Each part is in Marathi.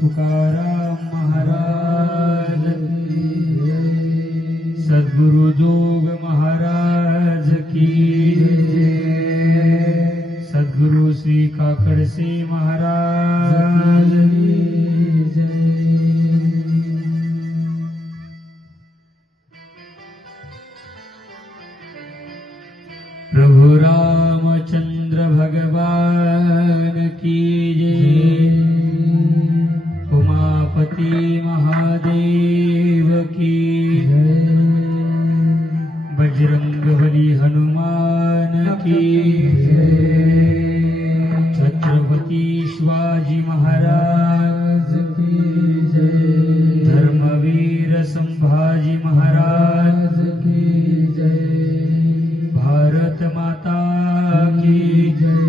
तुकाराम महाराज की जय। सद्गुरु जोग महाराज की जय। सद्गुरु श्री काकडसे महाराज की जय। प्रभु रामचंद्र भगवान की जय। उमापति महादेव की जय। बजरंगबली हनुमान की जय। छत्रपति शिवाजी महाराज की जय। धर्मवीर संभाजी महाराज की जय। भारत माता की जय।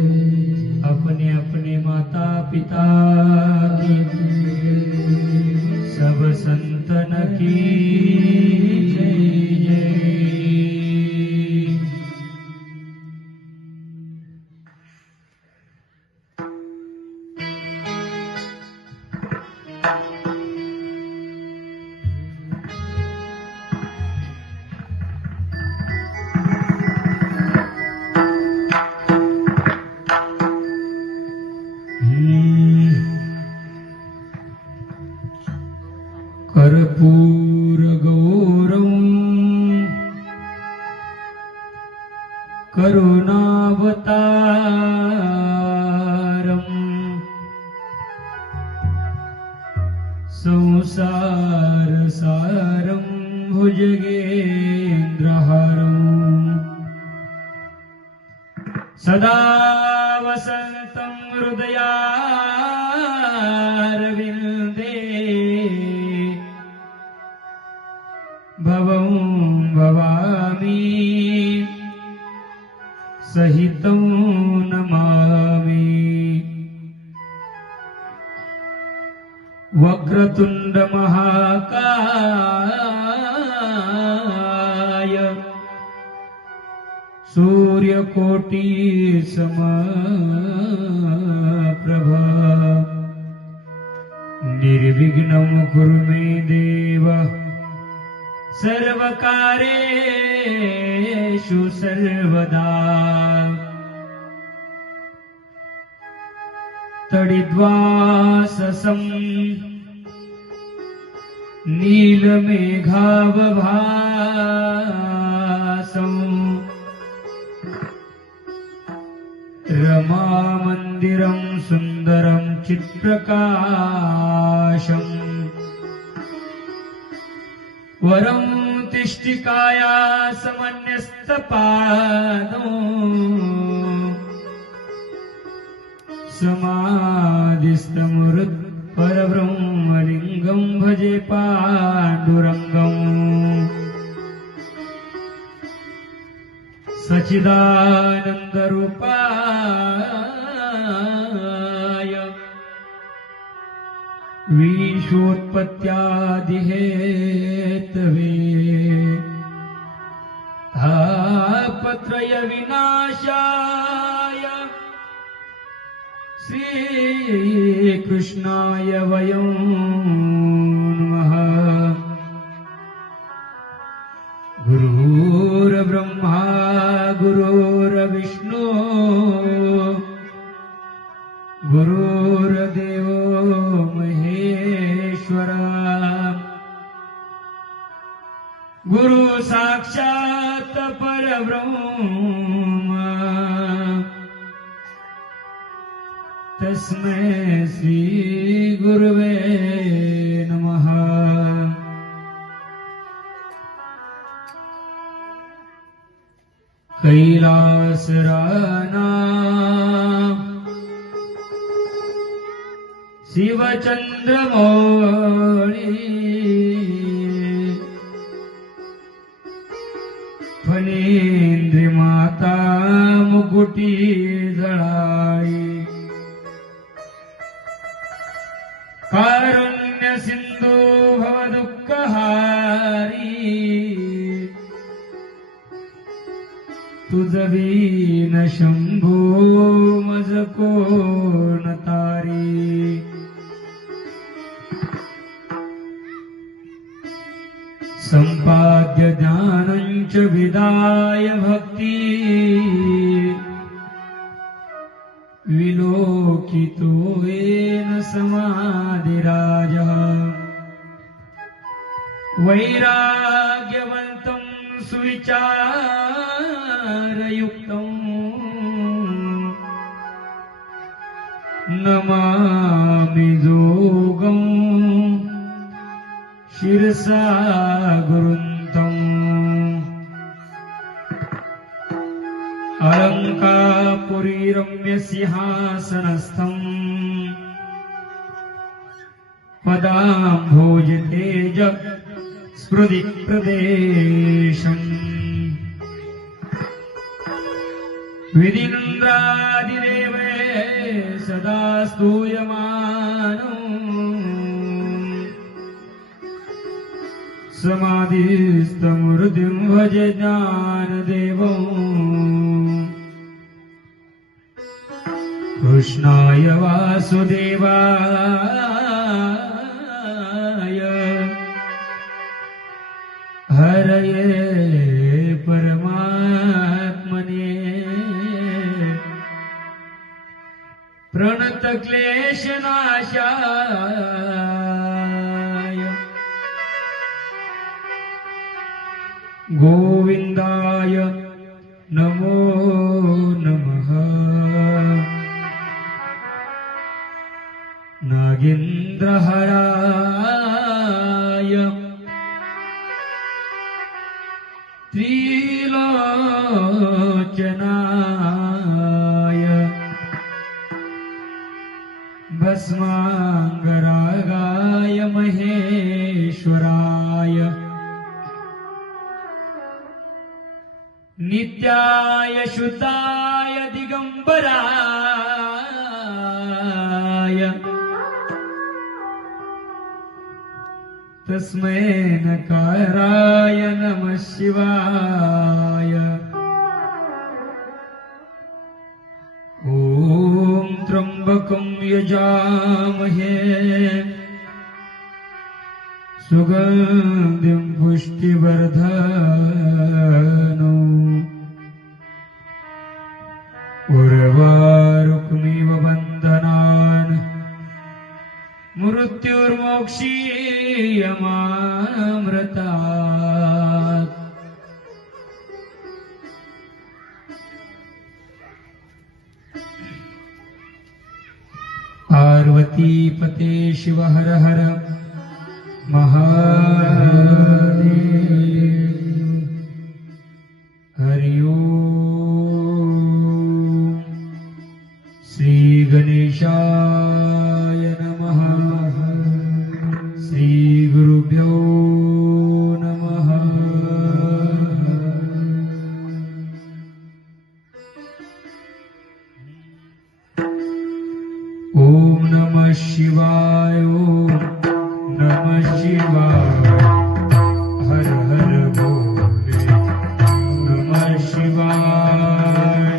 अपने अपने माता पिता की सब संतन की जय जय। कर्पूर गौरम करुणावतारम संसार सारम भुजगेन्द्रहारम सदा वसन्तं हृदयारविन्दे भवं भवामि सहितं नमामि। वक्रतुंड महाकाय सूर्यकोटि समप्रभा निर्विघ्नं कुरु मे देव सर्वकार्येषु सर्वदा। तडिद्वाससं नीलमेघावभासं रमामन्दिरं सुन्दरं चित्प्रकाशम् वरं तिष्ठिकाया समन्यस्तपादो समाधिस्तमृत् परब्रह्मलिङ्गं भजे पाण्डुरङ्गम्। सच्चिदानन्दरूपाय विश्वोत्पत्त्यादिहेतवे तापत्रय विनाशाय श्रीकृष्णाय वयं नमः। गुरुर्ब्रह्मा गुरुर्विष्णु गुरुर्देवो महेश्वरा गुरु साक्षात् परब्रह्म तस्मै श्री गुरुवे नमः। कैलासराना शिवचंद्रमौळी फणींद्री माता मुकुटी जळाळी कारुण्य सिंधू भवदुःखहारी तुझ बीन शंभो मज कोण तारी संपाद्य ज्ञानञ्च विदाय भक्ति विलोकितो येन समाधिराजः वैराग्यवन्तं सुविचारयुक्तम् नमामि जोगम् शिरसा गुरुन्तम् अलङ्कापुरी रम्यसिंहासनस्थम् पदाम्भोजतेज स्मृति प्रदेशम् विधिन्द्रादिदेवे सदा स्तूयमानो समाधिस्थमूर्तिं भजे ज्ञानदेवम् कृष्णाय वासुदेवाय हरये परमात्मने प्रणतक्लेशनाशाय गोविन्दाय नमो नमः नागेन्द्रहराय त्रिलोचनाय भस्माङ्गरागाय महेश्वराय नित्याय शुद्धाय दिगंबराय तस्मै नकाराय नमः शिवाय ॐ त्र्यम्बकं यजामहे सुगन्धिं पुष्टिवर्धनम् उर्वारुकमिव बन्धनान् मृत्युर्मोक्षीयमामृतात् पार्वतीपते शिव हर हर महादेव हरि ओम श्री गणेशाय नमः श्री गुरुभ्यो नमः ओम नमः शिवाय ओम नमः शिवाय हर हर भोले नमः शिवाय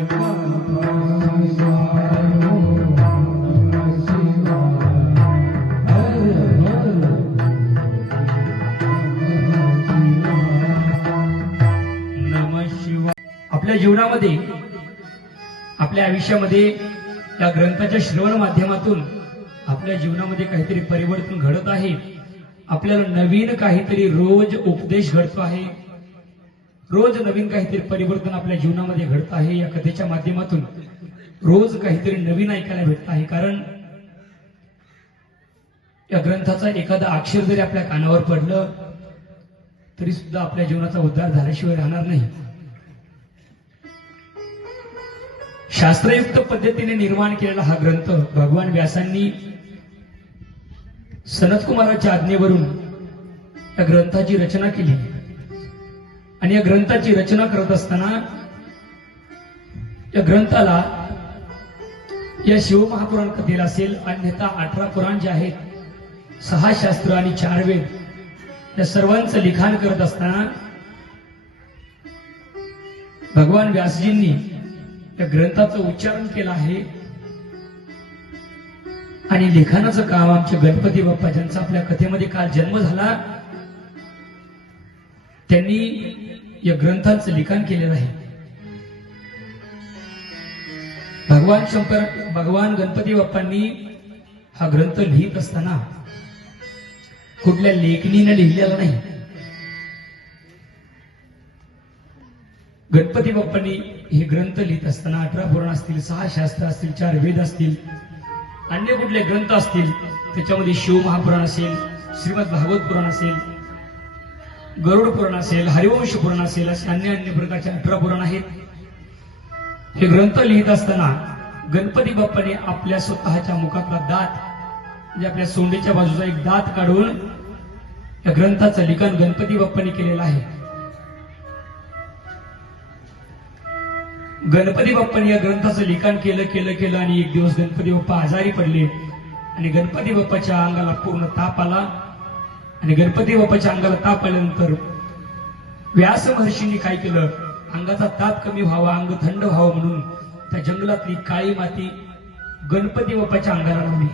नमः शिवाय। आपल्या जीवनामध्ये आपल्या आयुष्यामध्ये या ग्रंथाच्या श्रवण माध्यमातून आपल्या जीवनामध्ये काहीतरी परिवर्तन घडत आहे। आपल्याला नवीन काहीतरी रोज उपदेश घडतो आहे, रोज नवीन काहीतरी परिवर्तन आपल्या जीवनामध्ये घडत आहे। या कथेच्या माध्यमातून रोज काहीतरी नवीन ऐकायला भेटत आहे, कारण या ग्रंथाचा एखादा अक्षर जरी आपल्या कानावर पडलं तरी सुद्धा आपल्या जीवनाचा उद्धार झाल्याशिवाय राहणार नाही। शास्त्रयुक्त पद्धतीने निर्माण केलेला हा ग्रंथ भगवान व्यासांनी सनतकुमाराच्या आज्ञेवरून या ग्रंथाची रचना केली। आणि या ग्रंथाची रचना करत असताना या ग्रंथाला या शिवमहापुराण कथेला असेल अन्यथा 18 पुराण जे आहेत, 6 शास्त्र आणि 4 वेद, या सर्वांचं लिखाण करत असताना भगवान व्यासजींनी या ग्रंथाचं उच्चारण केलं आहे। आणि लिखाणाचं काम आमचे गणपती बाप्पा, ज्यांचा आपल्या कथेमध्ये काल जन्म झाला, त्यांनी या ग्रंथांचं लिखाण केलेलं आहे. भगवान गणपती बाप्पांनी हा ग्रंथ लिहित असताना कुठल्या लेखणीने लिहिलेला नाही. गणपती बाप्पांनी हे ग्रंथ लिहित असताना 18 पुराण असतील, 6 शास्त्र असतील, 4 वेद असतील, अन्य कुठले ग्रंथ असतील, त्याच्यामध्ये शिव महापुराण असेल, श्रीमद भागवत पुराण असेल, गरुड पुराण असेल, हरिवंश पुराण असेल, असे अन्य प्रकारचे 18 पुराण आहेत. हे ग्रंथ लिहित असताना गणपती बाप्पाने आपल्या स्वतःच्या मुखातला दात म्हणजे आपल्या सोंडीच्या बाजूचा एक दात काढून या ग्रंथाचं लिखाण गणपती बाप्पाने केलेलं आहे. गणपती बाप्पाने या ग्रंथाचं लिखाण केलं आणि एक दिवस गणपती बाप्पा आजारी पडले आणि गणपती बाप्पाच्या अंगाला पूर्ण ताप आला. आणि गणपती बाप्पाच्या अंगाला ताप आल्यानंतर व्यास महर्षींनी काय केलं, अंगाचा ताप कमी व्हावा, अंग थंड व्हावं म्हणून त्या जंगलातली काळी माती गणपती बाप्पाच्या अंगाला लावली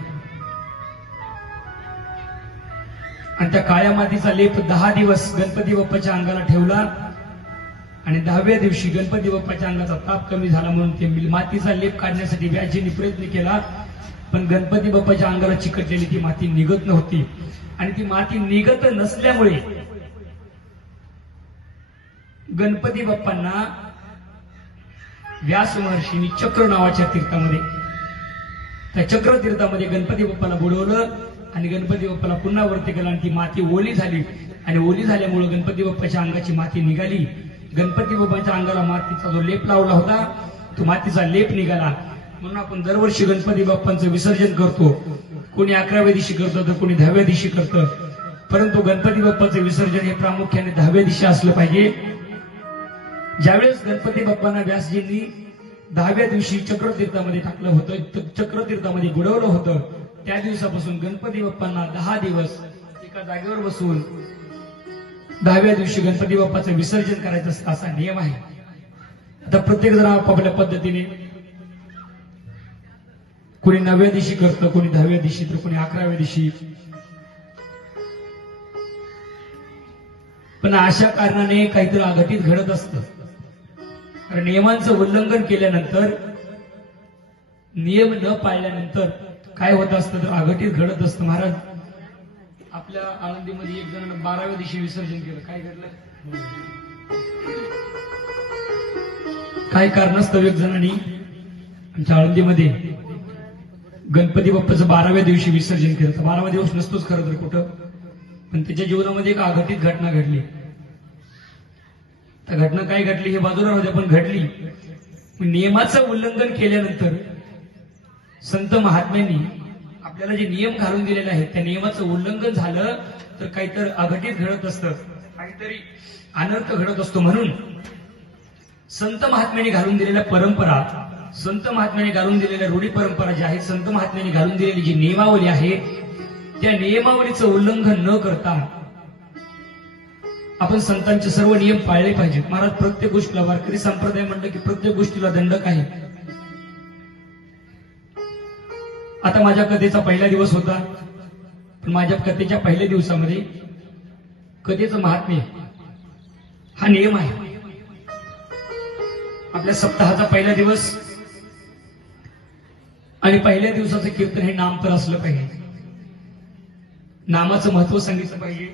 आणि त्या काळ्या मातीचा लेप 10 दिवस गणपती बाप्पाच्या अंगाला ठेवला. आणि 10व्या दिवशी गणपती बाप्पाच्या अंगाचा ताप कमी झाला म्हणून ते मातीचा लेप काढण्यासाठी व्यासजींनी प्रयत्न केला, पण गणपती बाप्पाच्या अंगाला चिकटलेली ती माती निघत नव्हती. आणि ती माती निघत नसल्यामुळे गणपती बाप्पांना व्यास महर्षींनी चक्र नावाच्या तीर्थामध्ये, त्या चक्र तीर्थामध्ये गणपती बाप्पाला बुडवलं आणि गणपती बाप्पाला पुन्हा वरती केलं आणि ती माती ओली झाली. आणि ओली झाल्यामुळे गणपती बाप्पाच्या अंगाची माती निघाली. गणपती बाप्पाच्या अंगाला मातीचा जो लेप लावला होता तो मातीचा लेप निघाला. म्हणून आपण दरवर्षी गणपती बाप्पांचं विसर्जन करतो. कोणी 11व्या दिवशी करतं तर कोणी 10व्या दिवशी करतं, परंतु गणपती बाप्पाचं विसर्जन हे प्रामुख्याने 10व्या दिवशी असलं पाहिजे. ज्यावेळेस गणपती बाप्पांना व्यासजींनी 10व्या दिवशी चक्रतीर्थामध्ये टाकलं होतं, चक्रतीर्थामध्ये बुडवलं होतं, त्या दिवसापासून गणपती बाप्पांना 10 दिवस एका जागेवर बसून 10व्या दिवशी गणपती बाप्पाचं विसर्जन करायचं असा नियम आहे. आता प्रत्येक जण आपापल्या पद्धतीने कोणी 9व्या दिवशी करतं, कोणी 10व्या दिवशी, तर कोणी 11व्या दिवशी. पण अशा कारणाने काहीतरी अघटित घडत असतं. कारण नियमांचं उल्लंघन केल्यानंतर, नियम न पाळल्यानंतर काय होत असतं तर अघटित घडत असतं. महाराज आपल्या आळंदीमध्ये एक जणांना 12व्या दिवशी विसर्जन केलं. काय घडलं, काय कारणास्तव एक जणांनी आमच्या आळंदीमध्ये गणपती बाप्पाचं 12व्या दिवशी विसर्जन केलं. तर 12वा दिवस नसतोच खरं तर कुठं, पण त्याच्या जीवनामध्ये एक अघटित घटना घडली. त्या घटना काय घडली हे बाजूला होत्या, पण घडली. नियमाचं उल्लंघन केल्यानंतर संत महात्म्यांनी आपल्याला जे नियम घालून दिलेले आहेत त्या नियमाचं उल्लंघन झालं तर काहीतरी अघटित घडत असतं, काहीतरी अनर्थ घडत असतो. म्हणून संत महात्म्यांनी घालून दिलेल्या परंपरा, संत महात्म्यांनी घालून दिलेल्या रूढी परंपरा ज्या आहेत, संत महात्म्यांनी घालून दिलेली जी नियमावली आहे त्या नियमावलीचं उल्लंघन न करता आपण संतांचे सर्व नियम पाळले पाहिजेत. महाराज प्रत्येक गोष्टीला, वारकरी संप्रदाय म्हणलं की प्रत्येक गोष्टीला दंडक आहे. आता माझ्या कथेचा पहिला दिवस होता, पण माझ्या कथेच्या पहिल्या दिवसामध्ये कथेचं महात्म्य हा नियम आहे. आपल्या सप्ताहाचा पहिला दिवस आणि पहिल्या दिवसाचं कीर्तन हे नाम तर असलं पाहिजे, नामाचं महत्व सांगितलं पाहिजे.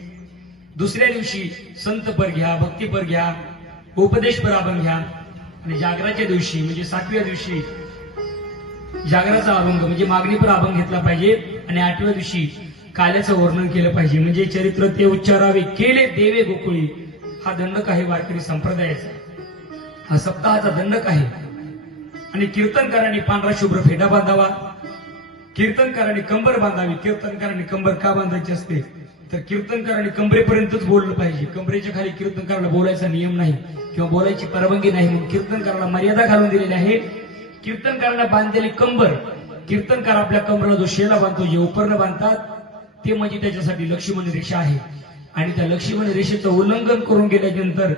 दुसऱ्या दिवशी संतपर घ्या, भक्तीपर घ्या, उपदेशपर अभंग घ्या. आणि जागराच्या दिवशी म्हणजे 7व्या दिवशी जागराचा अभंग म्हणजे मागणीपर अभंग घेतला पाहिजे. आणि 8व्या दिवशी काल्याचं वर्णन केलं पाहिजे. म्हणजे चरित्र ते उच्चारावे केले देवे गोकुळी, हा दंडक आहे वारकरी संप्रदायाचा, हा सप्ताहाचा दंडक आहे. आणि कीर्तनकारांनी पांढरा शुभ्र फेटा बांधावा, कीर्तनकारांनी कंबर बांधावी. कीर्तनकारांनी कंबर का बांधायची असते तर कीर्तनकारांनी कंबरेपर्यंतच बोललं पाहिजे. कंबरेच्या खाली कीर्तनकाराला बोलायचा नियम नाही किंवा बोलायची परवानगी नाही, म्हणून कीर्तनकाराला मर्यादा घालून दिलेली आहे. कीर्तनकारांना बांधलेली कंबर, कीर्तनकार आपल्या कंबरला जो शेला बांधतो, जे उपरणं बांधतात, ते म्हणजे त्याच्यासाठी लक्ष्मण रेषा आहे. आणि त्या लक्ष्मण रेषेचं उल्लंघन करून गेल्यानंतर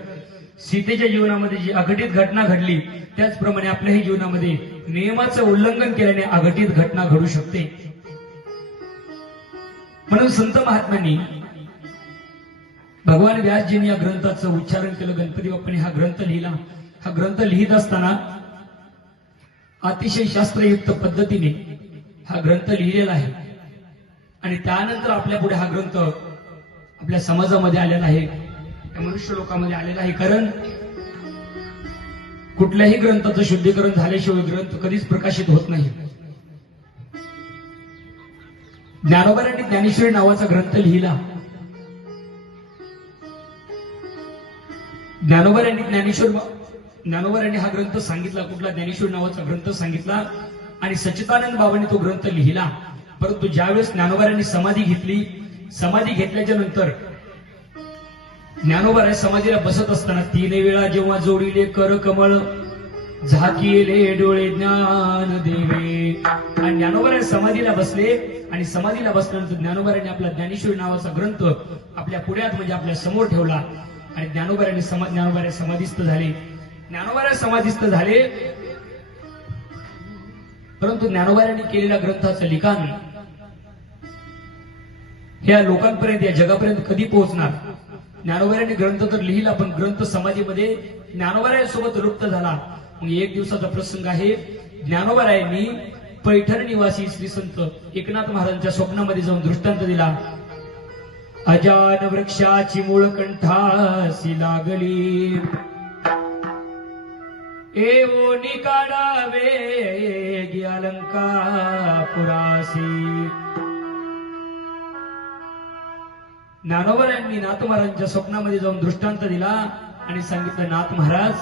सीतेच्या जीवनामध्ये जी अघटित घटना घडली त्याचप्रमाणे आपल्याही जीवनामध्ये नियमाचं उल्लंघन केल्याने अघटित घटना घडू शकते. म्हणून संत महात्म्यांनी भगवान व्यासजींनी या ग्रंथाचं उच्चारण केलं, गणपती बाप्पांनी हा ग्रंथ लिहिला. हा ग्रंथ लिहित असताना अतिशय शास्त्रयुक्त पद्धतीने हा ग्रंथ लिहिलेला आहे आणि त्यानंतर आपल्या पुढे हा ग्रंथ आपल्या समाजामध्ये आलेला आहे, मनुष्य लोकांमध्ये आलेला आहे. कारण कुठल्याही ग्रंथाचं शुद्धीकरण झाल्याशिवाय ग्रंथ कधीच प्रकाशित होत नाही. ज्ञानोबांनी ज्ञानेश्वरी नावाचा ग्रंथ लिहिला. ज्ञानोबांनी हा ग्रंथ सांगितला, कुठला? ज्ञानेश्वरी नावाचा ग्रंथ सांगितला आणि सच्चिदानंद बाबांनी तो ग्रंथ लिहिला. परंतु ज्यावेळेस ज्ञानोबांनी समाधी घेतली, समाधी घेतल्याच्या नंतर ज्ञानोबा समाधीला बसत असताना 3 वेळा जेव्हा जोडिले कर कमळ झाकीले डोळे ज्ञान देवे, आणि ज्ञानोबा समाधीला बसले आणि समाधीला बसल्यानंतर ज्ञानोबांनी आपला ज्ञानेश्वरी नावाचा ग्रंथ आपल्या पुढ्यात म्हणजे आपल्या समोर ठेवला आणि ज्ञानोबांनी समाधीस्थ झाले. ज्ञानोबा समाधीस्थ झाले, परंतु ज्ञानोबांनी केलेल्या ग्रंथाचं लिखाण ह्या लोकांपर्यंत, या जगापर्यंत कधी पोहोचणार? ज्ञानोबांनी ग्रंथ तर लिहिला, पण ग्रंथ समाधीमध्ये ज्ञानोबांसोबत लुप्त झाला. मग एक दिवसाचा प्रसंग आहे. ज्ञानोबांनी पैठण निवासी श्री संत एकनाथ महाराजांच्या स्वप्नामध्ये जाऊन दृष्टांत दिला. अजान वृक्षाची मूळ कंठासी लागली, एवोनी काढावे गी अलंकापुरासी. ज्ञानोबांनी नाथ महाराजांच्या स्वप्नामध्ये जाऊन दृष्टांत दिला आणि सांगितलं, नाथ महाराज,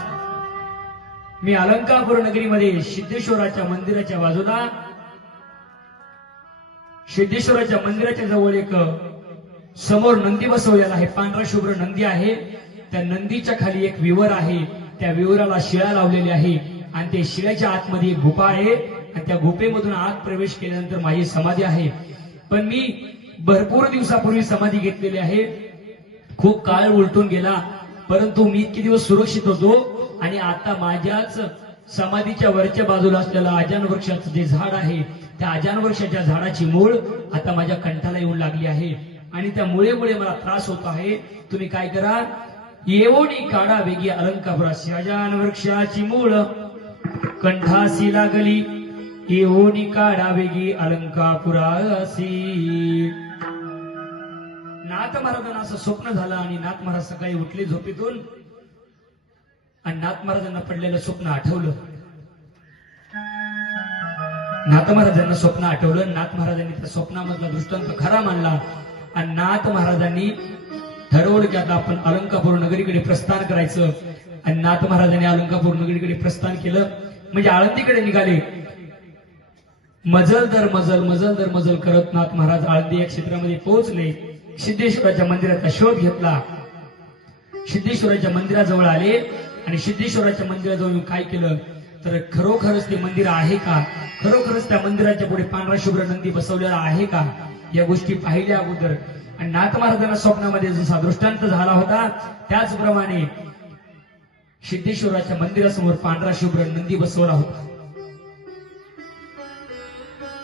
मी अलंकापूर नगरीमध्ये सिद्धेश्वराच्या मंदिराच्या बाजूला, सिद्धेश्वराच्या मंदिराच्या जवळ एक समोर नंदी बसवलेला आहे, पांढरा शुभ्र नंदी आहे. त्या नंदीच्या खाली एक विवर आहे, त्या विवराला शिळा लावलेली आहे आणि त्या शिळ्याच्या आतमध्ये एक गुफा आहे आणि त्या गुफेमधून आत प्रवेश केल्यानंतर माझी समाधी आहे. पण मी भरपूर दिवसापूर्वी समाधी घेतलेली आहे, खूप काळ उलटून गेला, परंतु मी इतके दिवस सुरक्षित होतो आणि आता माझ्याच समाधीच्या वरच्या बाजूला असलेलं आजान वृक्षाचं जे झाड आहे, त्या आजान वृक्षाच्या झाडाची मूळ आता माझ्या कंठाला येऊन लागली आहे आणि त्या मुळेमुळे मला त्रास होत आहे. तुम्ही काय करा, येवोनी काढा वेगी अलंकापुरासी. आजान वृक्षाची मूळ कंठासी लागली, येवोनी काढा वेगी अलंकापुरासी. नाथ महाराजांना असं स्वप्न झालं आणि नाथ महाराज सकाळी उठले झोपेतून आणि नाथ महाराजांना पडलेलं स्वप्न आठवलं. नाथ महाराजांना स्वप्न आठवलं. नाथ महाराजांनी त्या स्वप्नामधला दृष्टांत खरा मानला आणि नाथ महाराजांनी ठरवलं की आता आपण अलंकापूर नगरीकडे प्रस्थान करायचं. आणि नाथ महाराजांनी अलंकापूर नगरीकडे प्रस्थान केलं, म्हणजे आळंदीकडे निघाले. मजल दर मजल करत नाथ महाराज आळंदी या क्षेत्रामध्ये पोहोचले. सिद्धेश्वराच्या मंदिराचा शोध घेतला. सिद्धेश्वराच्या मंदिराजवळ आले आणि सिद्धेश्वराच्या मंदिराजवळ काय केलं तर खरोखरच ते मंदिर आहे का, खरोखरच त्या मंदिराच्या पुढे पांढरा शुभ्र नंदी बसवलेला आहे का, या गोष्टी पाहिल्या अगोदर. आणि नाथ महाराजांना स्वप्नामध्ये जसा दृष्टांत झाला होता त्याचप्रमाणे सिद्धेश्वराच्या मंदिरासमोर पांढरा शुभ्र नंदी बसवला होता.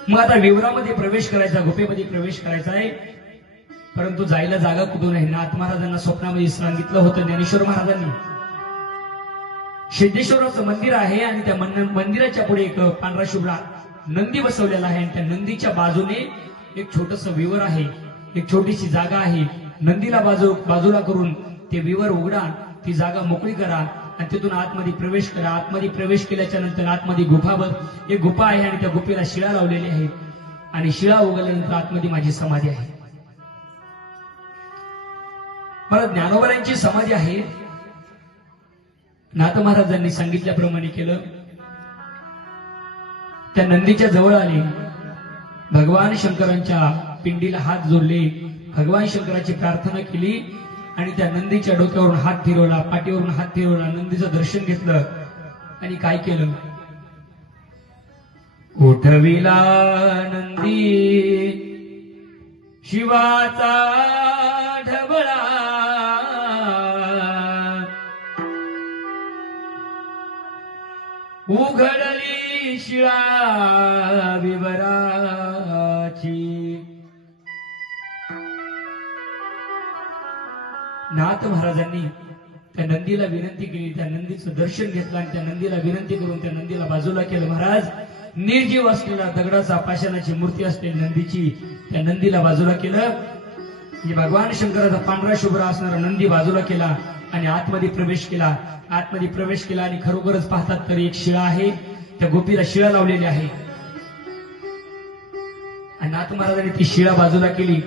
मग आता विवरामध्ये प्रवेश करायचा, गुफेमध्ये प्रवेश करायचा आहे, परंतु जायला जागा कुठून आहे? नाथ महाराजांना स्वप्नामध्ये सांगितलं होतं ज्ञानेश्वर महाराजांनी, सिद्धेश्वराचं मंदिर आहे आणि त्या मंदिराच्या पुढे एक पांढरा शुभ्र नंदी बसवलेला आहे आणि त्या नंदीच्या बाजूने एक छोटस विवर आहे, एक छोटीशी जागा आहे. नंदीला बाजूला करून ते विवर उघडा, ती जागा मोकळी करा आणि तिथून आतमध्ये प्रवेश करा. आतमध्ये प्रवेश केल्याच्या नंतर आतमध्ये एक गुफा आहे आणि त्या गुफेला शिळा लावलेली आहे आणि शिळा उघडल्यानंतर आतमध्ये माझी समाधी आहे. मला ज्ञानोबांची समाधी आहे. नाथ महाराजांनी सांगितल्याप्रमाणे केलं. त्या नंदीच्या जवळ आले, भगवान शंकरांच्या पिंडीला हात जोडले, भगवान शंकराची प्रार्थना केली आणि त्या नंदीच्या डोक्यावरून हात फिरवला, पाठीवरून हात फिरवला, नंदीचं दर्शन घेतलं आणि काय केलं, उठविला नंदी शिवाचा ढबळा, उघडली शिळा विवराची, नाथ महाराजांनी त्या नंदीला विनंती केली, त्या नंदीचं दर्शन घेतलं आणि त्या नंदीला विनंती करून त्या नंदीला बाजूला केलं. महाराज निर्जीव असलेला दगडाचा पाषाणाची मूर्ती असलेली नंदीची त्या नंदीला बाजूला केलं. भगवान शंकराचा पांढरा शुभ्र असणारा नंदी बाजूला केला आणि आतमध्ये प्रवेश केला. आतमध्ये प्रवेश केला आणि खरोखरच पाहतात तर एक शिळा आहे, त्या गोपीला शिळा लावलेली आहे. आणि नाथ महाराजांनी ती शिळा बाजूला केली.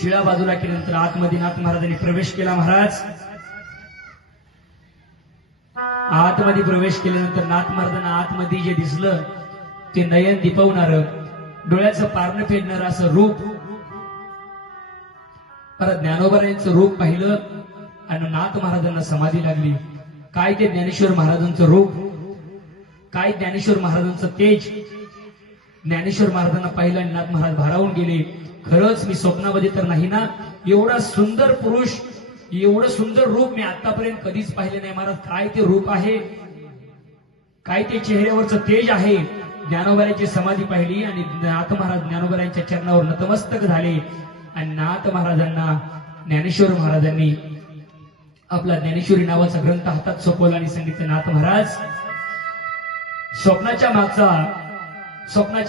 शिळा बाजूला केल्यानंतर आतमध्ये नाथ महाराजांनी प्रवेश केला. महाराज आतमध्ये प्रवेश केल्यानंतर नाथ महाराजांना आतमध्ये जे दिसलं ते नयन दिपवणार, डोळ्याचं पारणं फेडणार असं रूप. परत ज्ञानोबारायांचं रूप पाहिलं आणि नाथ महाराजांना समाधी लागली. काय ते ज्ञानेश्वर महाराजांचं रूप, काय ज्ञानेश्वर महाराजांचं तेज. ज्ञानेश्वर महाराजांना पाहिलं आणि नाथ महाराज भारावून गेले. खरंच मी स्वप्नामध्ये तर नाही ना, एवढा सुंदर पुरुष, एवढं सुंदर रूप मी आतापर्यंत कधीच पाहिलं नाही. महाराज काय ते रूप आहे, काय ते चेहऱ्यावरचं तेज आहे. ज्ञानोबारायांची समाधी पाहिली आणि नाथ महाराज ज्ञानोबारायांच्या चरणावर नतमस्तक झाले. आणि नाथ महाराजांना ज्ञानेश्वर महाराजांनी आपला ज्ञानेश्वरी नावाचा ग्रंथ हातात सोपवला आणि सांगितलं, नाथ महाराज स्वप्नाच्या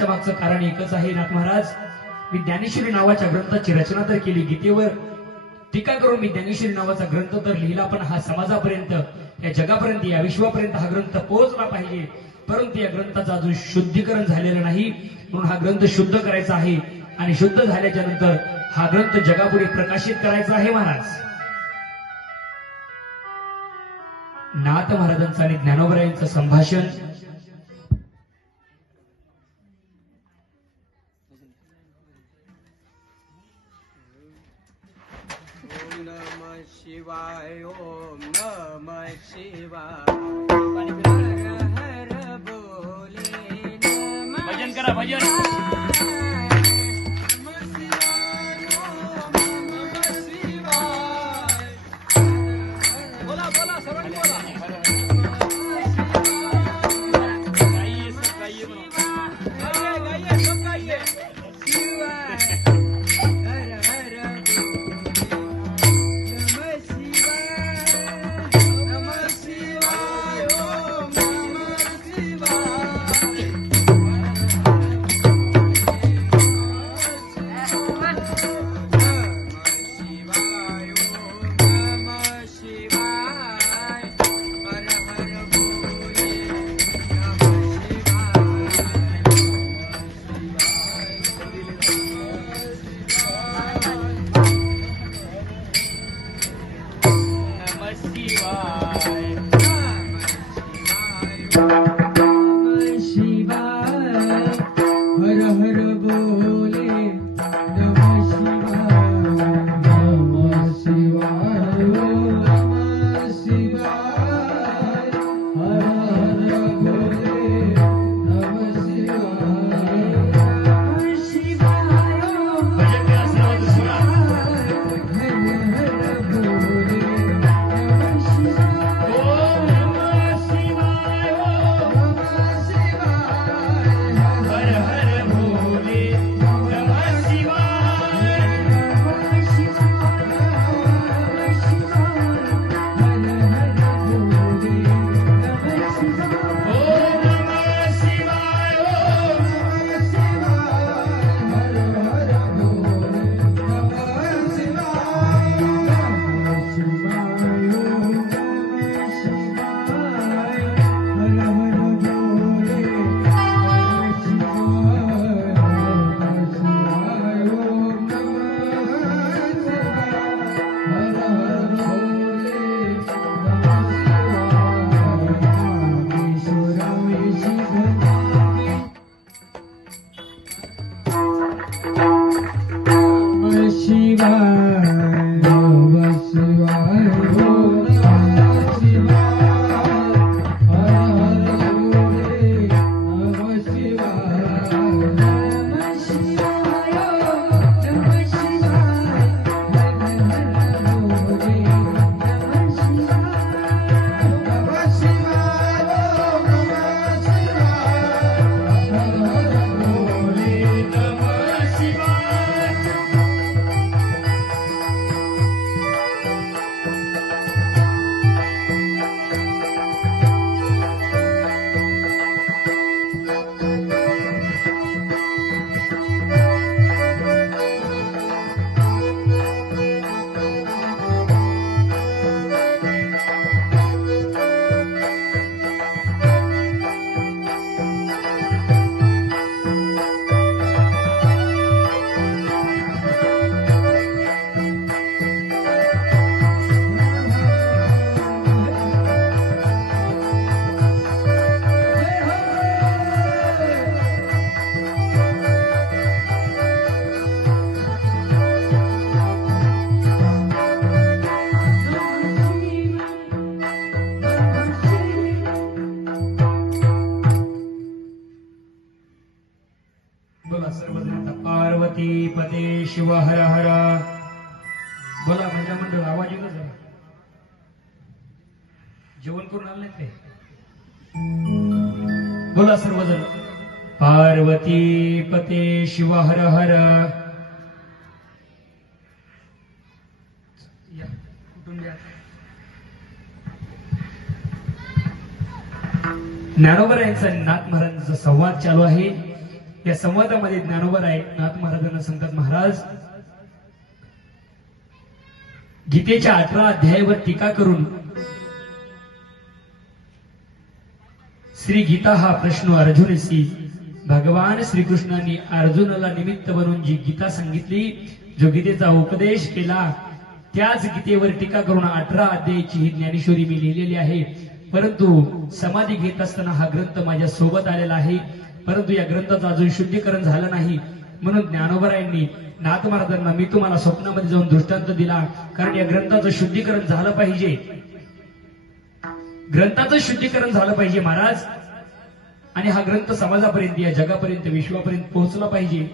मागचं कारण एकच आहे. नाथ महाराज मी ज्ञानेश्वरी नावाच्या ग्रंथाची रचना तर केली, गीतेवर टीका करून मी ज्ञानेश्वरी नावाचा ग्रंथ तर लिहिला, पण हा समाजापर्यंत, या जगापर्यंत, या विश्वापर्यंत हा ग्रंथ पोहोचला पाहिजे. परंतु या ग्रंथाचं अजून शुद्धीकरण झालेलं नाही, म्हणून हा ग्रंथ शुद्ध करायचा आहे. आणि शुद्ध झाल्याच्या नंतर हा ग्रंथ जगापुढे प्रकाशित करायचा आहे. महाराज नाथ महाराजांचं आणि ज्ञानोबरायांचं संभाषण शिवाय ओम नमः शिवाय. भजन करा, भजन. शिव हर हर. बोला महिला मंडळ, आवाज येतो जरा. जेवण करून आले नाहीत काय? बोला सर्वजण. पार्वती पते शिव हर हर. या, कुठून या. ज्ञानोबा यांचा नाथ महाराजांचा संवाद चालू आहे. या संवादामध्ये ज्ञानोबा नाथ महाराजांना सांगतात, महाराज गीतेच्या 18 अध्यायावर टीका करून श्री गीता हा प्रश्न अर्जुनसी भगवान श्रीकृष्णांनी अर्जुनाला निमित्त बनवून जी गीता सांगितली, जो गीतेचा उपदेश केला, त्याच गीतेवर टीका करून 18 अध्यायाची ही ज्ञानेश्वरी मी लिहिलेली आहे. परंतु समाधी घेत असताना हा ग्रंथ माझ्या सोबत आलेला आहे, परंतु या ग्रंथाचं अजून शुद्धीकरण झालं नाही. म्हणून ज्ञानोबरायांनी नाथ महाराजांना मी तुम्हाला स्वप्नामध्ये जाऊन दृष्टांत दिला, कारण या ग्रंथाचं शुद्धीकरण झालं पाहिजे. ग्रंथाचं शुद्धीकरण झालं पाहिजे महाराज, आणि हा ग्रंथ समाजापर्यंत, या जगापर्यंत, विश्वापर्यंत पोहोचला पाहिजे.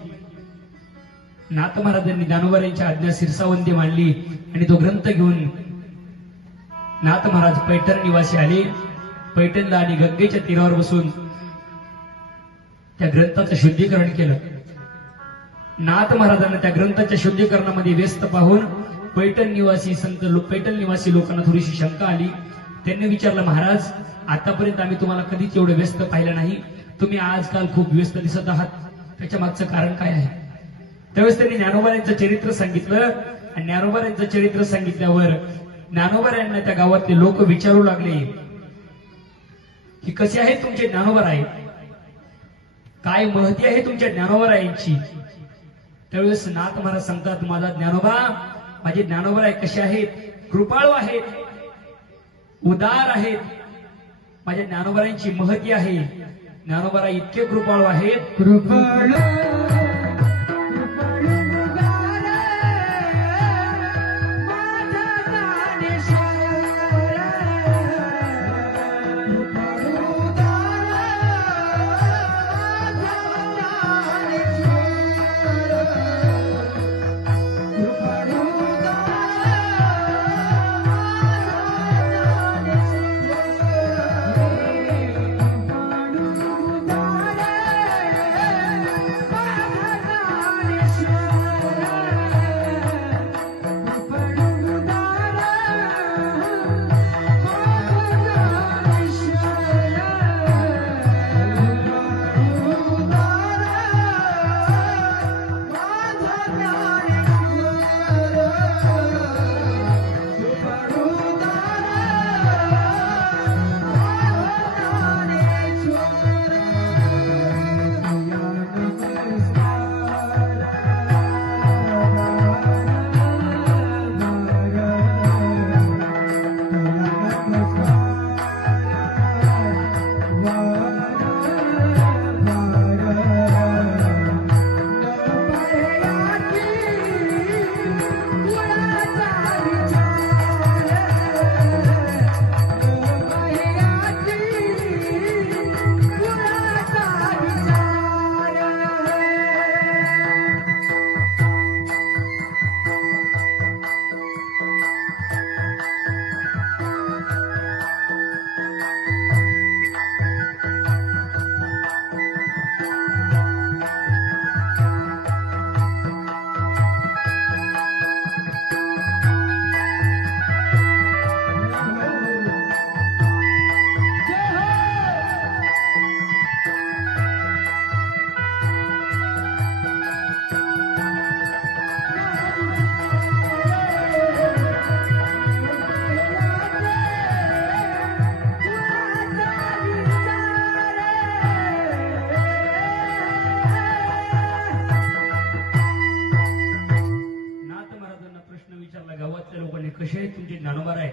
नाथ महाराजांनी ज्ञानोबरायांची आज्ञा शिरसावंती मांडली आणि तो ग्रंथ घेऊन नाथ महाराज पैठण निवासी आले. पैठणला आणि गंगेच्या तीरावर बसून त्या ग्रंथाचं शुद्धीकरण केलं. नाथ महाराजांना त्या ग्रंथाच्या शुद्धीकरणामध्ये व्यस्त पाहून पैठण निवासी लोकांना थोडीशी शंका आली. त्यांनी विचारलं, महाराज आतापर्यंत आम्ही तुम्हाला कधीच एवढं व्यस्त पाहिलं नाही, तुम्ही आजकाल खूप व्यस्त दिसत आहात, त्याच्या मागचं कारण काय आहे? त्यावेळेस त्यांनी ज्ञानोबरायांचं चरित्र सांगितलं, आणि ज्ञानोबरायांचं चरित्र सांगितल्यावर ज्ञानोबरायांना त्या गावातले लोक विचारू लागले की कसे आहेत तुमचे ज्ञानोबराय, काय महती आहे तुमच्या ज्ञानोबरायांची. त्यावेळेस नाथ महाराज सांगतात, माझे ज्ञानोबराय कसे आहेत? कृपाळू आहेत, उदार आहेत. माझ्या ज्ञानोबरायांची महती आहे. ज्ञानोबराय इतके कृपाळू आहेत, कृपाळू कसे आहेत तुमचे ज्ञानोबराय?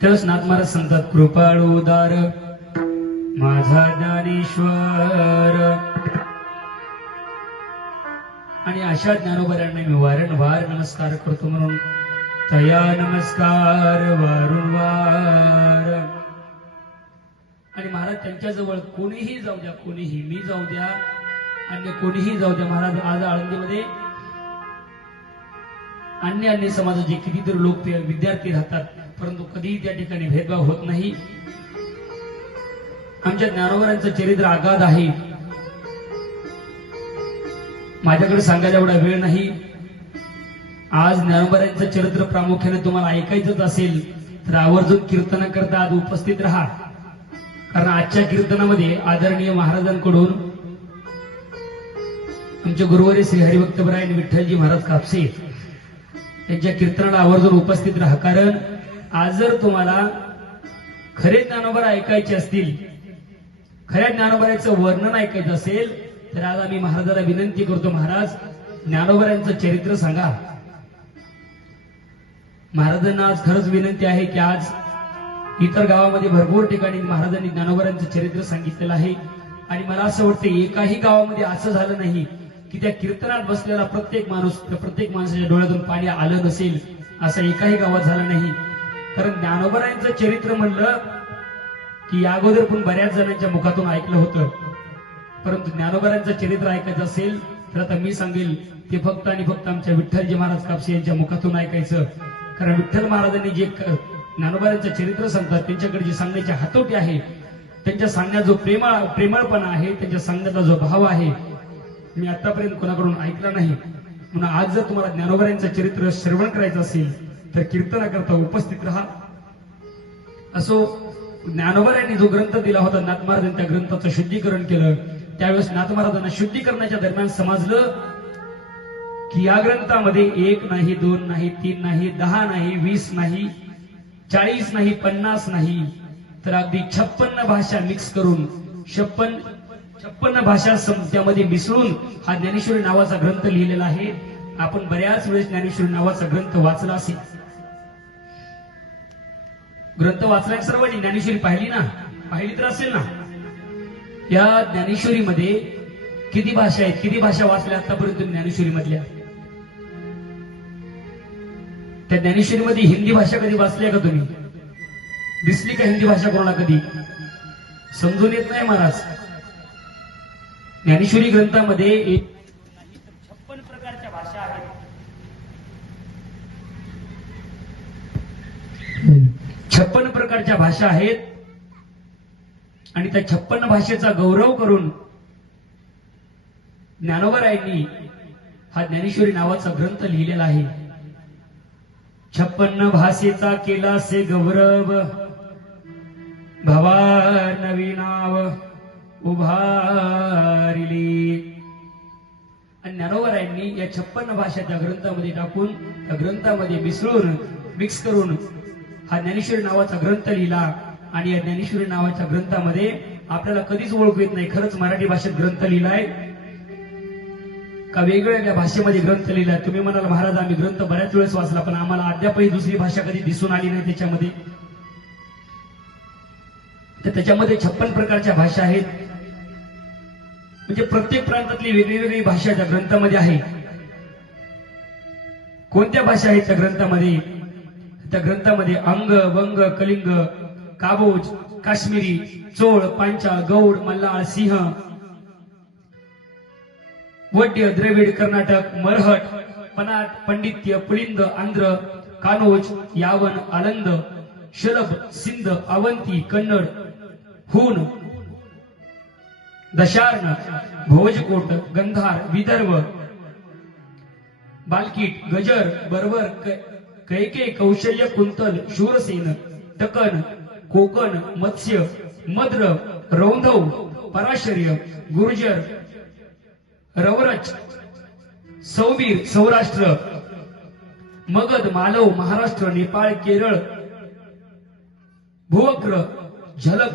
त्यावेळेस नाथ महाराज सांगतात, कृपाळू उदार माझा ज्ञानेश्वर. आणि अशा ज्ञानोबरांना मी वारंवार नमस्कार करतो, म्हणून तया नमस्कार वारंवार. आणि महाराज त्यांच्याजवळ कोणीही जाऊ द्या, कोणीही, मी जाऊ द्या, अन्य कोणीही जाऊ द्या महाराज, आज आळंदीमध्ये अन्य समाजाचे कितीतरी लोक विद्यार्थी राहतात, परंतु कधीही त्या ठिकाणी भेदभाव होत नाही. आमच्या ज्ञानोबरांचं चरित्र आगाध आहे. माझ्याकडे सांगायला एवढा वेळ नाही. आज ज्ञानोबरांचं चरित्र प्रामुख्याने तुम्हाला ऐकायचंच असेल तर आवर्जून कीर्तन करता आज उपस्थित राहा. कारण आजच्या कीर्तनामध्ये आदरणीय महाराजांकडून आमचे गुरुवारी श्री हरिभक्तपरायण विठ्ठलजी महाराज कापसे यांच्या कीर्तनाला आवर्जून उपस्थित राहा. कारण आज जर तुम्हाला खरे ज्ञानोबा ऐकायचे असतील, खऱ्या ज्ञानोबाचं वर्णन ऐकायचं असेल तर आज आम्ही महाराजाला विनंती करतो, महाराज ज्ञानोबरांचं चरित्र सांगा. महाराजांना आज खरंच विनंती आहे की आज इतर गावामध्ये भरपूर ठिकाणी महाराजांनी ज्ञानोबरांचं चरित्र सांगितलेलं आहे आणि मला असं वाटतं एकाही गावामध्ये असं झालं नाही की त्या कीर्तनात बसलेला प्रत्येक माणूस, त्या प्रत्येक माणसाच्या डोळ्यातून पाणी आलं नसेल, असं एकाही गावात झालं नाही. कारण ज्ञानोबरांचं चरित्र म्हणलं की या अगोदर पण बऱ्याच जणांच्या मुखातून ऐकलं होतं, परंतु ज्ञानोबरांचं चरित्र ऐकायचं असेल तर आता मी सांगेल ते फक्त आणि फक्त आमच्या विठ्ठलजी महाराज कापसे यांच्या मुखातून ऐकायचं. कारण विठ्ठल महाराजांनी जे ज्ञानोबरांचं चरित्र सांगतात, त्यांच्याकडे जी सांगण्याची हातोटी आहे, त्यांच्या सांगण्यात जो प्रेमळपणा आहे, त्यांच्या सांगण्याचा जो भाव आहे, मी आतापर्यंत कोणाकडून ऐकला नाही. म्हणून आज जर तुम्हाला ज्ञानोबरांचं चरित्र श्रवण करायचं असेल तर कीर्तनाकरता उपस्थित राहा. असो, ज्ञानोबरांनी जो ग्रंथ दिला होता, नाथ महाराजांनी त्या ग्रंथाचं शुद्धीकरण केलं. त्यावेळेस नाथ महाराजांना शुद्धीकरणाच्या दरम्यान समजलं की या ग्रंथामध्ये 1 नाही, 2 नाही, 3 नाही, 10 नाही, 20 नाही, 40 नाही, 50 नाही, तर अगदी 56 भाषा मिक्स करून 56 भाषा त्यामध्ये मिसळून हा ज्ञानेश्वरी नावाचा ग्रंथ लिहिलेला आहे. आपण बऱ्याच वेळेस ज्ञानेश्वरी नावाचा ग्रंथ वाचला असेल. ग्रंथ वाचला सर्वांनी, ज्ञानेश्वरी पाहिली तर असेल ना. या ज्ञानेश्वरीमध्ये किती भाषा आहेत, किती भाषा वाचल्या आतापर्यंत ज्ञानेश्वरी मधल्या? त्या ज्ञानेश्वरीमध्ये हिंदी भाषा कधी वाचली का तुम्ही? दिसली का हिंदी भाषा कोणाला कधी? समजून येत नाही महाराज. ज्ञानेश्वरी ग्रंथामध्ये 56 प्रकारच्या भाषा आहेत. 56 प्रकारच्या भाषा आहेत आणि त्या 56 भाषेचा गौरव करून ज्ञानोबरायांनी हा ज्ञानेश्वरी नावाचा ग्रंथ लिहिलेला आहे. 56 भाषेचा केला से गौरव, भवा नवी नाव उभारिली. आणि ज्ञानोबरायांनी या 56 भाषा त्या ग्रंथामध्ये टाकून, त्या ग्रंथामध्ये मिसळून मिक्स करून हा ज्ञानेश्वरी नावाचा ग्रंथ लिहिला. आणि या ज्ञानेश्वरी नावाच्या ग्रंथामध्ये आपल्याला कधीच ओळखू येत नाही खरंच मराठी भाषेत ग्रंथ लिहिलाय का वेगवेगळ्या भाषेमध्ये ग्रंथ लिहिलाय. तुम्ही म्हणाल महाराज आम्ही ग्रंथ बऱ्याच वेळेस वाचला, पण आम्हाला अद्यापही दुसरी भाषा कधी दिसून आली नाही त्याच्यामध्ये. तर त्याच्यामध्ये 56 प्रकारच्या भाषा आहेत. म्हणजे प्रत्येक प्रांतातली वेगळी भाषा त्या ग्रंथामध्ये आहे. कोणत्या भाषा आहेत त्या ग्रंथामध्ये? त्या ग्रंथामध्ये अंग, वंग, कलिंग, काबोज, काश्मीरी, चोळ, पांचाळ, गौड, मल्लाळ, सिंह, वड्य, द्रविड, कर्नाटक, मरहट, पनाट, पंडित्य, पुलिंद, आंध्र, कानोज, यावन, आलंद, शलभ, सिंध, अवंती, कन्नड, हून, दशार्ण, भोजकोट, गंधार, विदर्भ, बालकीट, गजर, बर्बर, कैके, कौशल्य, कुंतल, शूरसेन, दक्कन, कोकण, मत्स्य, मद्र, रौंधव, पराशर्य, गुर्जर, रवरच, सौबीर, सौराष्ट्र, मगध, मालव, महाराष्ट्र, नेपाळ, केरळ, भुवक्र, झलक,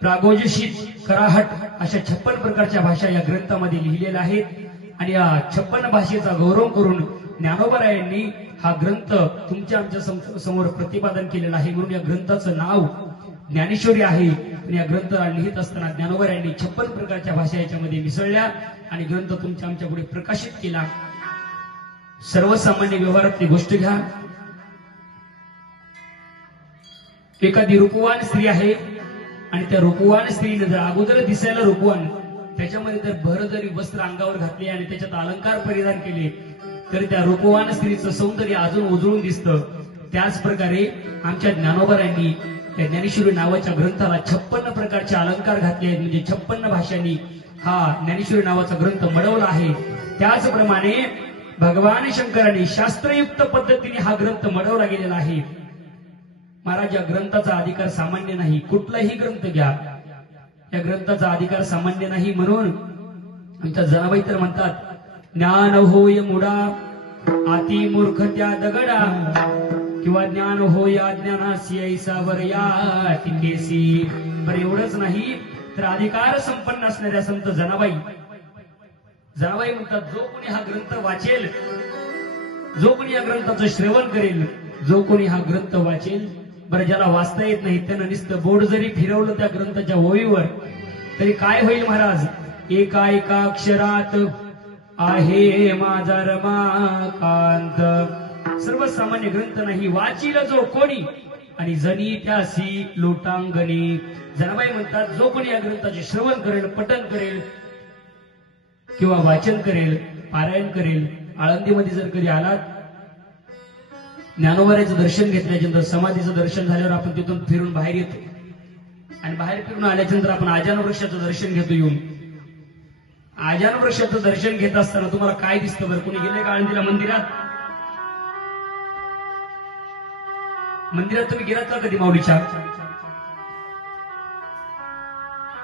प्रागोजशीत, कराहट अशा 56 प्रकारच्या भाषा या ग्रंथामध्ये लिहिलेल्या आहेत. आणि या 56 भाषेचा गौरव करून ज्ञानोबरायांनी हा ग्रंथ तुमच्या आमच्या समोर प्रतिपादन केलेला आहे. म्हणून या ग्रंथाचं नाव ज्ञानेश्वरी आहे. आणि या ग्रंथ लिहित असताना ज्ञानोबरायांनी 56 प्रकारच्या भाषा याच्यामध्ये मिसळल्या आणि ग्रंथ तुमच्या आमच्या पुढे प्रकाशित केला. सर्वसामान्य व्यवहारातली गोष्ट घ्या. एखादी रूपवान स्त्री आहे आणि त्या रूपवान स्त्रीने जर अगोदर दिसायला रूपवान त्याच्यामध्ये जर भर जरी वस्त्र अंगावर घातले आणि त्याच्यात अलंकार परिधान केले तर त्या रूपवान स्त्रीचं सौंदर्य अजून उजळून दिसतं. त्याच प्रकारे आमच्या ज्ञानोबारांनी त्या ज्ञानेश्वरी नावाच्या ग्रंथाला 56 प्रकारचे अलंकार घातले आहेत. म्हणजे 56 भाषांनी हा ज्ञानेश्वरी नावाचा ग्रंथ मडवला आहे. त्याचप्रमाणे भगवान शंकरांनी शास्त्रयुक्त पद्धतीने हा ग्रंथ मडवला गेलेला आहे. महाराज, या ग्रंथाचा अधिकार सामान्य नाही. कुठलाही ग्रंथ घ्या, या ग्रंथाचा अधिकार सामान्य नाही. म्हणून आमच्या जनाबाई तर म्हणतात, ज्ञान होय मुडा आती मूर्ख त्या दगडा, किंवा ज्ञान होय अज्ञानासी ऐसा वरया टिकेसी. बरं, एवढंच नाही तर अधिकार संपन्न असणाऱ्या संत जनाबाई म्हणतात, जो कोणी हा ग्रंथ वाचेल, जो कोणी या ग्रंथाचं श्रवण करेल, जो कोणी हा ग्रंथ वाचेल, बरं ज्याला वाचता येत नाही त्यानं नुसतं बोर्ड जरी फिरवलं त्या ग्रंथाच्या ओळीवर तरी काय होईल महाराज, एका एका अक्षरात आहे माझा रमाकांत. सर्वसामान्य ग्रंथ नाही, वाचील जो कोणी आणि जनी त्यासी लोटांगणी. जनाबाई म्हणतात, जो कोणी या ग्रंथाचे श्रवण करेल, पठण करेल किंवा वाचन करेल, पारायण करेल. आळंदीमध्ये जर कधी आलात, ज्ञानोबाराचं दर्शन घेतल्यानंतर, समाधीचं दर्शन झाल्यावर आपण तिथून फिरून बाहेर येतो आणि बाहेर फिरून आल्यानंतर आपण आजान वृक्षाचं दर्शन घेतो. येऊन आजान वृक्षाचं दर्शन घेत असताना तुम्हाला काय दिसतं बरं? कोणी गेले का आळंदीला मंदिरात? मंदिरात तुम्ही गेलात का कधी?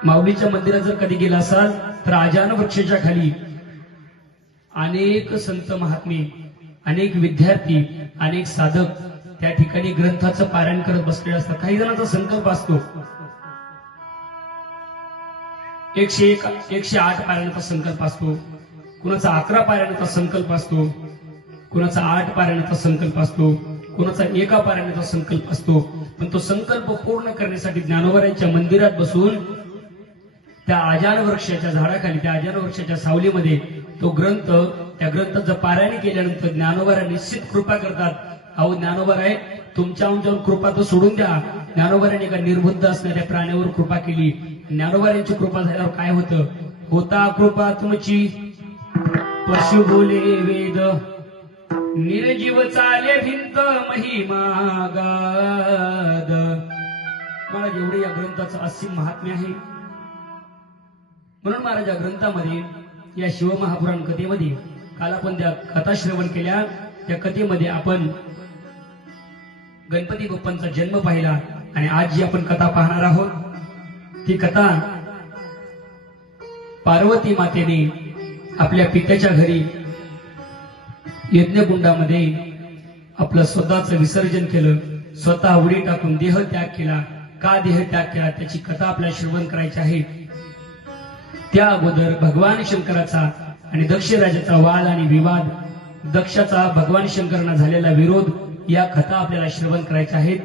माऊलीच्या मंदिरात जर कधी गेला असाल तर आजान वृक्षाच्या खाली अनेक संत महात्मे, अनेक विद्यार्थी, अनेक साधक त्या ठिकाणी ग्रंथाचं पारायण करत बसलेले असतात. काही जणांचा संकल्प असतो 108 पारायणाचा संकल्प असतो, कुणाचा 11 पारायणाचा संकल्प असतो, कुणाचा 8 पारायणाचा संकल्प असतो, कुणाचा 1 पारायणाचा संकल्प असतो. पण तो संकल्प पूर्ण करण्यासाठी ज्ञानोबारांच्या मंदिरात बसून त्या आजान वृक्षाच्या झाडाखाली, त्या आजान वृक्षाच्या सावलीमध्ये तो ग्रंथ, त्या ग्रंथाचं पारायण केल्यानंतर ज्ञानोबारा निश्चित कृपा करतात. अहो ज्ञानोबाराय, तुमच्या आमच्यावर कृपा तर सोडून द्या, ज्ञानोबारांनी एका निर्बुद्ध असणाऱ्या प्राण्यावर कृपा केली. ज्ञानोबारांची कृपा झाल्यावर काय होतं? होता कृपा तुमची पशु बोले वेद, निर्जीव चाले भिंत महिमा गाद. मला जेवढे या ग्रंथाचं असीम महात्म्य आहे. म्हणून महाराज, या ग्रंथामध्ये, या शिवमहापुराण कथेमध्ये काल आपण त्या कथा श्रवण केल्या, त्या कथेमध्ये आपण गणपती बाप्पांचा जन्म पाहिला. आणि आज जी आपण कथा पाहणार आहोत ती कथा पार्वती मातेने आपल्या पित्याच्या घरी यज्ञकुंडामध्ये आपलं स्वतःचं विसर्जन केलं, स्वतः उडी टाकून देह त्याग केला. का देह त्याग केला त्याची कथा आपल्याला श्रवण करायची आहे. त्या अगोदर भगवान शंकराचा आणि दक्ष राजाचा वाद आणि विवाद, दक्षाचा भगवान शंकरांना झालेला विरोध, या कथा आपल्याला श्रवण करायच्या आहेत.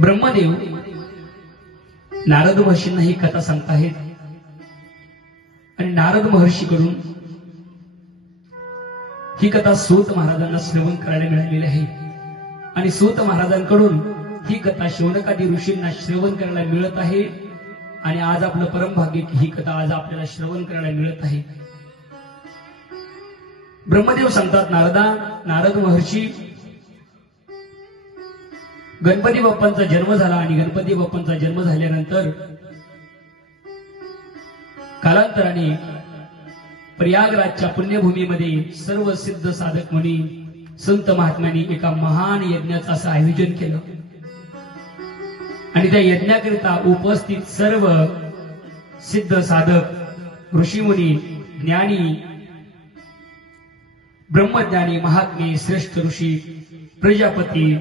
ब्रह्मदेव नारद महर्षींना ही कथा सांगताहेत आणि नारद महर्षीकडून ही कथा सूत महाराजांना श्रवण करायला मिळालेली आहे. आणि सूत महाराजांकडून ही कथा शौनकादी ऋषींना श्रवण करायला मिळत आहे. आणि आज आपलं परमभाग्य की ही कथा आज आपल्याला श्रवण करायला मिळत आहे. ब्रह्मदेव सांगतात, नारद महर्षी, गणपती बाप्पांचा जन्म झाला आणि गणपती बाप्पांचा जन्म झाल्यानंतर कालांतराने प्रयागराजच्या पुण्यभूमीमध्ये सर्व सिद्ध साधक मुनी, संत महात्म्यांनी एका महान यज्ञाचं असं आयोजन केलं. आणि त्या यज्ञाकरिता उपस्थित सर्व सिद्ध साधक, ऋषीमुनी, ज्ञानी, ब्रह्मज्ञानी, महात्मे, श्रेष्ठ ऋषी, प्रजापती,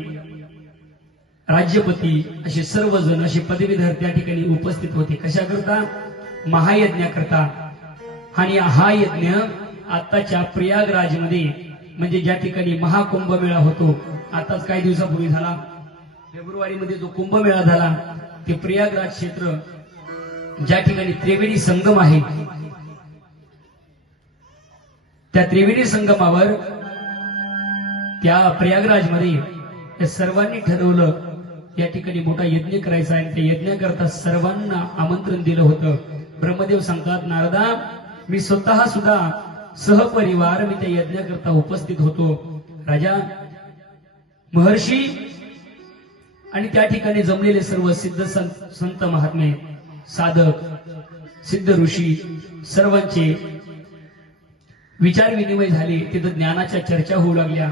राज्यपती असे सर्वजण, असे पदवीधर त्या ठिकाणी उपस्थित होते. कशाकरता? महायज्ञाकरता. आणि हा यज्ञ आताच्या प्रयागराजमध्ये, म्हणजे ज्या ठिकाणी महाकुंभमेळा होतो, आताच काही दिवसापूर्वी झाला, फेब्रुवारीमध्ये जो कुंभमेळा झाला, ते प्रयागराज क्षेत्र, ज्या ठिकाणी त्रिवेणी संगम आहे, त्या त्रिवेणी संगमावर, त्या प्रयागराजमध्ये सर्वांनी ठरवलं या ठिकाणी मोठा यज्ञ करायचा आणि त्या यज्ञाकरता सर्वांना आमंत्रण दिलं होतं. ब्रह्मदेव सांगतात, नारदा, मी स्वतः सुद्धा सहपरिवार मी त्या यज्ञाकरता उपस्थित होतो. राजा, महर्षी आणि त्या ठिकाणी जमलेले सर्व सिद्ध संत महात्मे, साधक, सिद्ध ऋषी सर्वांचे विचार विनिमय झाले. तिथं ज्ञानाच्या चर्चा होऊ लागल्या,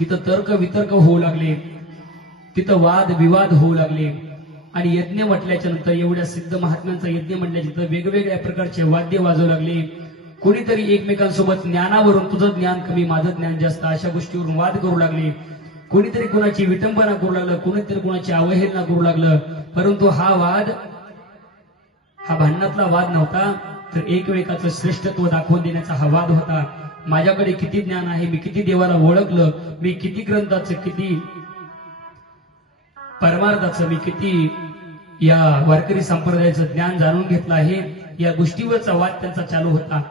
तिथं तर्क वितर्क होऊ लागले, तिथं वाद विवाद होऊ लागले. आणि यज्ञ म्हटल्याच्या नंतर एवढ्या सिद्ध महात्म्यांचा यज्ञ म्हटल्याच्या नंतर वेगवेगळ्या प्रकारचे वाद्य वाजवू लागले. कोणीतरी एकमेकांसोबत ज्ञानावरून तुझं ज्ञान कमी माझं ज्ञान जास्त अशा गोष्टीवरून वाद करू लागले. कोणीतरी कोणाची विटंबना करू लागलं, कोणीतरी कोणाची अवहेलना करू लागलं. परंतु हा वाद हा भांडणातला वाद नव्हता, तर एकमेकाचं श्रेष्ठत्व दाखवून देण्याचा हा वाद होता. माझ्याकडे किती ज्ञान आहे, मी किती देवाला ओळखलं, मी किती ग्रंथाचं, किती परमार्थाचं, मी किती या वारकरी संप्रदायाचं ज्ञान जाणून घेतलं आहे, या गोष्टीवरचा वाद त्यांचा चालू होता.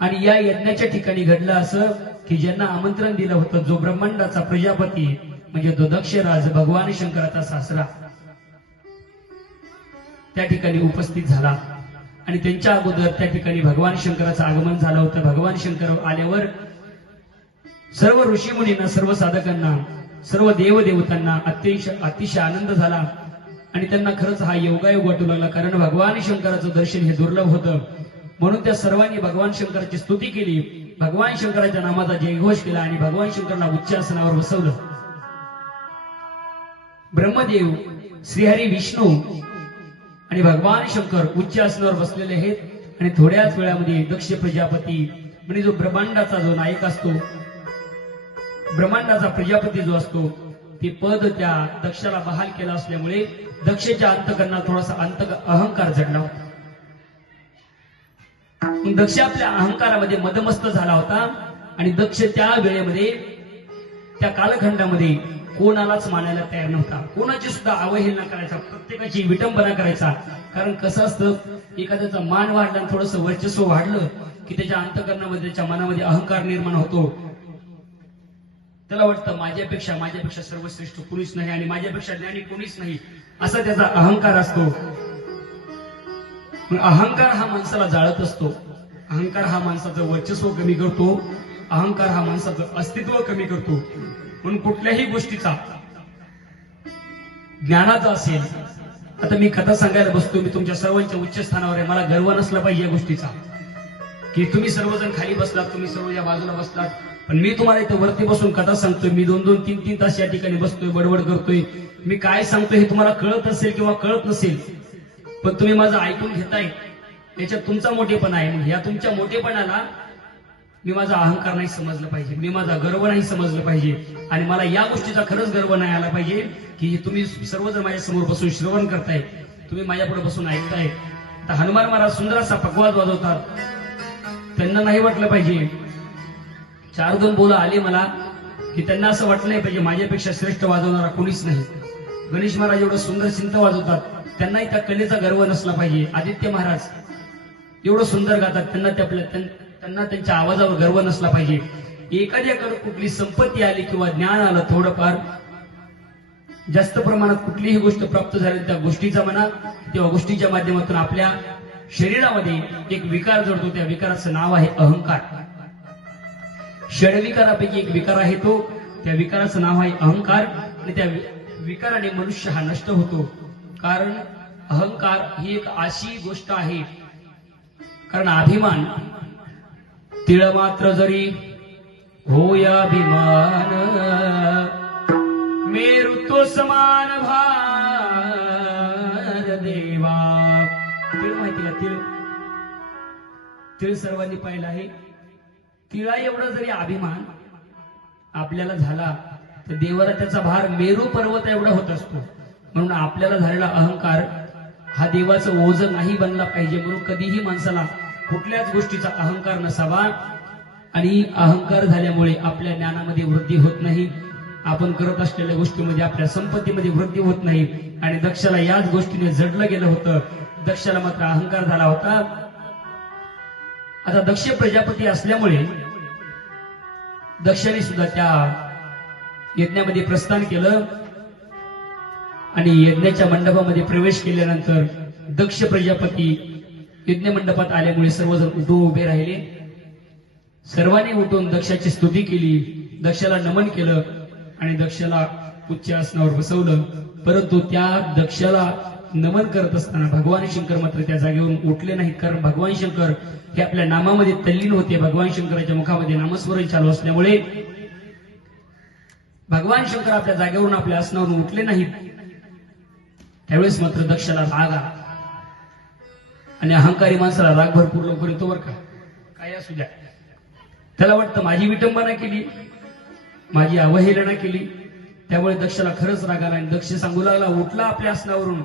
आणि या यज्ञाच्या ठिकाणी घडलं असं की ज्यांना आमंत्रण दिलं होतं, जो ब्रह्मांडाचा प्रजापती म्हणजे तो दक्षराज भगवान शंकराचा सासरा त्या ठिकाणी उपस्थित झाला. आणि त्यांच्या अगोदर त्या ठिकाणी भगवान शंकराचं आगमन झालं होतं. भगवान शंकर आल्यावर सर्व ऋषीमुनींना, सर्व साधकांना, सर्व देवदेवतांना अतिशय आनंद झाला. आणि त्यांना खरंच हा योगायोग वाटू लागला, कारण भगवान शंकराचं दर्शन हे दुर्लभ होतं. म्हणून त्या सर्वांनी भगवान शंकराची स्तुती केली, भगवान शंकराच्या नामाचा जयघोष केला आणि भगवान शंकरांना उच्च आसनावर बसवलं. ब्रह्मदेव, श्रीहरी विष्णू आणि भगवान शंकर उच्च आसनावर बसलेले आहेत. आणि थोड्याच वेळामध्ये दक्ष प्रजापती म्हणजे जो ब्रह्मांडाचा जो नायक असतो, ब्रह्मांडाचा प्रजापती जो असतो, ते पद त्या दक्षाला बहाल केला असल्यामुळे दक्षच्या अंतकरणात थोडासा अहंकार जडला होता. दक्ष आपल्या अहंकारामध्ये मदमस्त झाला होता. आणि दक्ष त्या वेळेमध्ये, त्या कालखंडामध्ये कोणालाच मानायला तयार नव्हता, कोणाची सुद्धा अवहेलना करायचा, प्रत्येकाची विटंबना करायचा. कारण कसं असतं, एखाद्याचा मान वाढला आणि थोडंसं वर्चस्व वाढलं की त्याच्या अंतकरणामध्ये, त्याच्या मनामध्ये अहंकार निर्माण होतो. त्याला वाटतं माझ्यापेक्षा सर्वश्रेष्ठ कुणीच नाही आणि माझ्यापेक्षा ज्ञानी कुणीच नाही, असा त्याचा अहंकार असतो. अहंकार हा माणसाला जाळत असतो, अहंकार हा माणसाचं वर्चस्व कमी करतो, अहंकार हा माणसाचं अस्तित्व कमी करतो. म्हणून कुठल्याही गोष्टीचा, ज्ञानाचा असेल, आता मी कथा सांगायला बसतो, मी तुमच्या सर्वांच्या उच्च स्थानावर आहे, मला गर्व नसला पाहिजे या गोष्टीचा की तुम्ही सर्वजण खाली बसलात, तुम्ही सर्व या बाजूला बसलात, पण मी तुम्हाला इथं वरती बसून कथा सांगतोय. मी 2-2, 3-3 तास या ठिकाणी बसतोय, बडबड करतोय. मी काय सांगतोय हे तुम्हाला कळत असेल किंवा कळत नसेल, पण तुम्ही माझं ऐकून घेताय, याच्यात तुमचा मोठेपणा आहे. या तुमच्या मोठेपणाला मी माझा अहंकार नाही समजलं पाहिजे, मी माझा गर्व नाही समजलं पाहिजे. आणि मला या गोष्टीचा खरंच गर्व नाही आला पाहिजे की तुम्ही सर्वजण माझ्या समोर बसून श्रवण करताय, तुम्ही माझ्या पुढे बसून ऐकताय. आता हनुमान महाराज सुंदर असा पकवाज वाजवतात, त्यांना नाही वाटलं पाहिजे, 4-2 बोला आले मला की त्यांना असं वाटलं नाही पाहिजे माझ्यापेक्षा श्रेष्ठ वाजवणारा कोणीच नाही. गणेश महाराज एवढं सुंदर सिंत वाजवतात, त्यांनाही त्या कलेचा गर्व नसला पाहिजे. आदित्य महाराज एवढं सुंदर गातात, त्यांना त्यांच्या आवाजावर गर्व नसला पाहिजे. एखाद्याकडे कुठली संपत्ती आली किंवा ज्ञान आलं, थोडंफार जास्त प्रमाणात कुठलीही गोष्ट प्राप्त झाली, त्या गोष्टीचा म्हणा, तेव्हा गोष्टीच्या माध्यमातून आपल्या शरीरामध्ये एक विकार जडतो. त्या विकाराचं नाव आहे अहंकार. षडविकारापैकी एक विकार आहे तो, त्या विकाराचं नाव आहे अहंकार. आणि त्या विकाराने मनुष्य हा नष्ट होतो. कारण अहंकार ही एक अशी गोष्ट आहे, कारण अभिमान तिळ मात्र जरी होय अभिमान, मेरू तो समान भार देवा. तिळ माहिती का? तिळ सर्वांनी पाहिलं आहे. तिळा एवढा जरी अभिमान आपल्याला झाला तर देवाला त्याचा भार मेरू पर्वत एवढा होत असतो. म्हणून आपल्याला झालेला अहंकार हा देवाचं ओझ नाही बनला पाहिजे. म्हणून कधीही माणसाला कुठल्याच गोष्टीचा अहंकार नसावा. आणि अहंकार झाल्यामुळे आपल्या ज्ञानामध्ये वृद्धी होत नाही, आपण करत असलेल्या गोष्टीमध्ये, आपल्या संपत्तीमध्ये वृद्धी होत नाही. आणि दक्षाला याच गोष्टीने जडलं गेलं होतं. दक्षाला मात्र अहंकार झाला होता. आता दक्ष प्रजापती असल्यामुळे दक्षाने सुद्धा त्या यज्ञामध्ये प्रस्थान केलं. आणि यज्ञाच्या मंडपामध्ये प्रवेश केल्यानंतर दक्ष प्रजापती यज्ञ मंडपात आल्यामुळे सर्वजण उभे राहिले. सर्वांनी उठून दक्षाची स्तुती केली, दक्षाला नमन केलं आणि दक्षाला उच्च आसनावर बसवलं. परंतु त्या दक्षाला नमन करत असताना भगवान शंकर मात्र त्या जागेवरून उठले नाहीत, कारण भगवान शंकर हे आपल्या नामामध्ये तल्लीन होते. भगवान शंकराच्या मुखामध्ये नामस्मरण चालू असल्यामुळे भगवान शंकर आपल्या जागेवरून आपल्या आसनावरून उठले नाहीत. त्यावेळेस मात्र दक्षाला राग आला आणि अहंकारी माणसाला राग भरपूर लवकर येतो बरं का, काय असू द्या. त्याला वाटतं माझी विटंबना केली, माझी अवहेलना केली, त्यामुळे दक्षाला खरंच राग आला आणि दक्ष सांगू लागला, उठला आपल्या आसनावरून